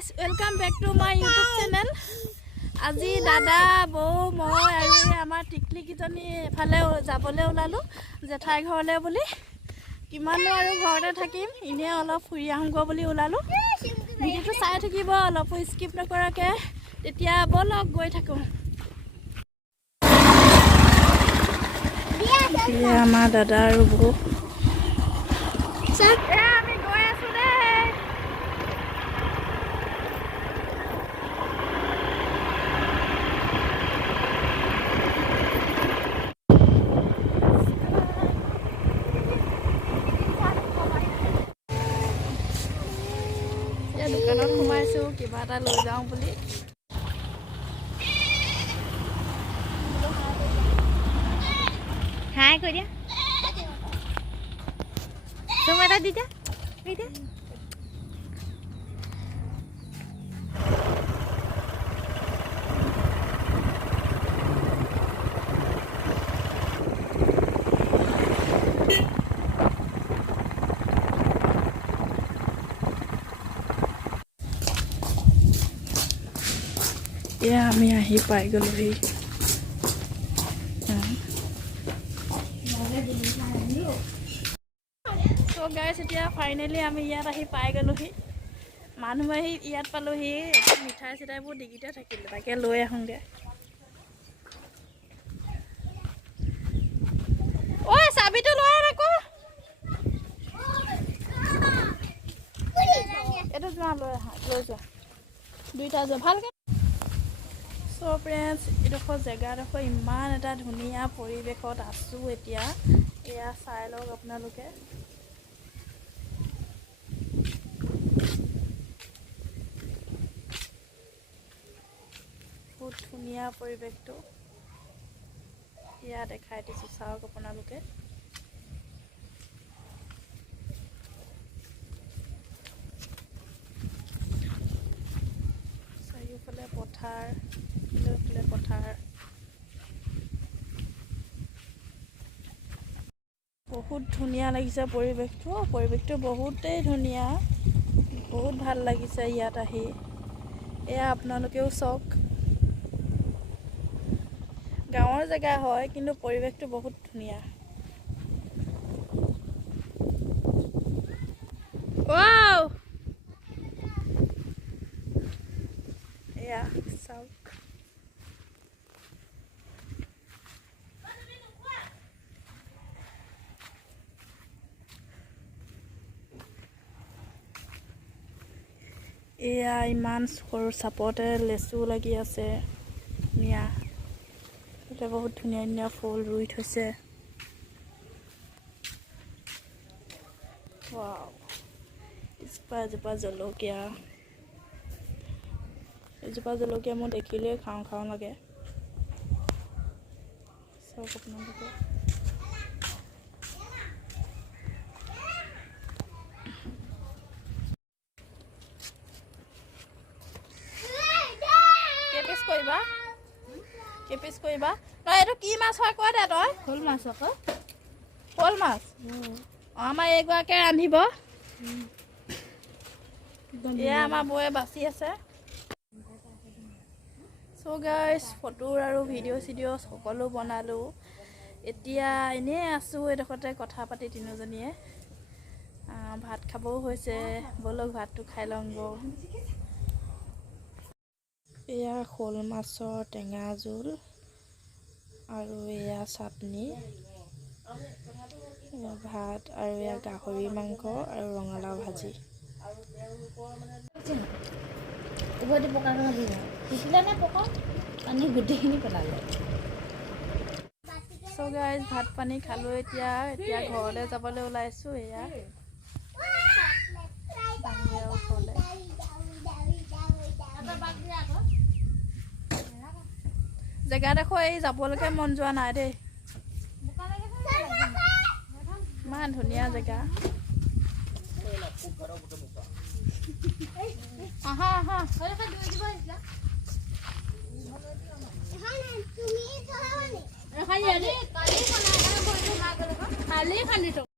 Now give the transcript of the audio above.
guys, welcome back to my YouTube channel. আজি দাদা বৌ মই আৰু আমাৰ টিকলি কিজনী এফালে যাবলৈ ওলালো জেঠাই ঘৰলৈ বুলি কিমানো আৰু ঘৰতে থাকিম ইনে অলপ ফুৰি আহোঁগৈ বুলি ওলালো ভিডিঅ'টো চাই থাকিব অলপ স্কিপ নকৰাকৈ তেতিয়া বলক গৈ থাকোঁ আমাৰ দাদা আৰু বৌ আমি গৈ আছোঁ দেই দোকানত সোমাইছোঁ কিবা এটা লৈ যাওঁ বুলি হাই কৈ দিয়া তুমি এটা দি দিয়া আমি আহি পাই গ'লোহি তো গাইছ এতিয়া ফাইনেলি আমি ইয়াত আহি পাই গ'লোহি মানুহ আহি ইয়াত পালোহি মিঠাই চিঠাইবোৰ ডিগিতে থাকিলে তাকে লৈ আহোঁগৈ ঐ চাবিটো লৈ আহ আকৌ এইটো যোৱা লৈ আহা লৈ যোৱা দুইটা যোৱা ভালকৈ চ' ফ্ৰেণ্ডছ এইডোখৰ জেগাডোখৰ ইমান এটা ধুনীয়া পৰিৱেশত আছোঁ এতিয়া এয়া চাই লওক আপোনালোকে বহুত ধুনীয়া পৰিৱেশটো এয়া দেখাই দিছোঁ চাওক আপোনালোকে চাৰিওফালে পথাৰ পথাৰ বহুত ধুনীয়া লাগিছে পৰিৱেশটো বহুতেই ধুনীয়া বহুত ভাল লাগিছে ইয়াত আহি এয়া আপোনালোকেও চাওক গাঁৱৰ জেগা হয় কিন্তু পৰিৱেশটো বহুত ধুনীয়া ৱাও এয়া চাওক এয়া ইমান সৰু চাপতে লেচু লাগি আছে ধুনীয়া এতিয়া বহুত ধুনীয়া ধুনীয়া ফুল ৰুই থৈছে ৱাও এজোপা জলকীয়া এজোপা জলকীয়া মই দেখিলেই খাওঁ লাগে চাওক আপোনালোকে কেপিচ কৰিবা তই এইটো কি মাছ হয় কৈ দে তই শ'ল মাছ আকৌ শ'ল মাছ আমাৰ এইগৰাকীয়ে ৰান্ধিব এয়া আমাৰ বৌয়ে বাচি আছে চ' গাইছ ফটো আৰু ভিডিঅ' সকলো বনালোঁ এতিয়া এনেই আছোঁ এইডোখৰতে কথা পাতি তিনিজনীয়ে ভাত খাবও হৈছে ব'লক ভাতটো খাই লওঁগৈ এয়া শ'ল মাছৰ টেঙা জোল আৰু এয়া চাটনি ভাত আৰু এয়া গাহৰি মাংস আৰু ৰঙালাও ভাজি চ' গাইজ ভাত পানী খালোঁ এতিয়া ঘৰলৈ যাবলৈ ওলাইছোঁ এয়া ঘৰলৈ জেগাডোখৰ এই যাবলৈকে মন যোৱা নাই দেই ইমান ধুনীয়া জেগা খালি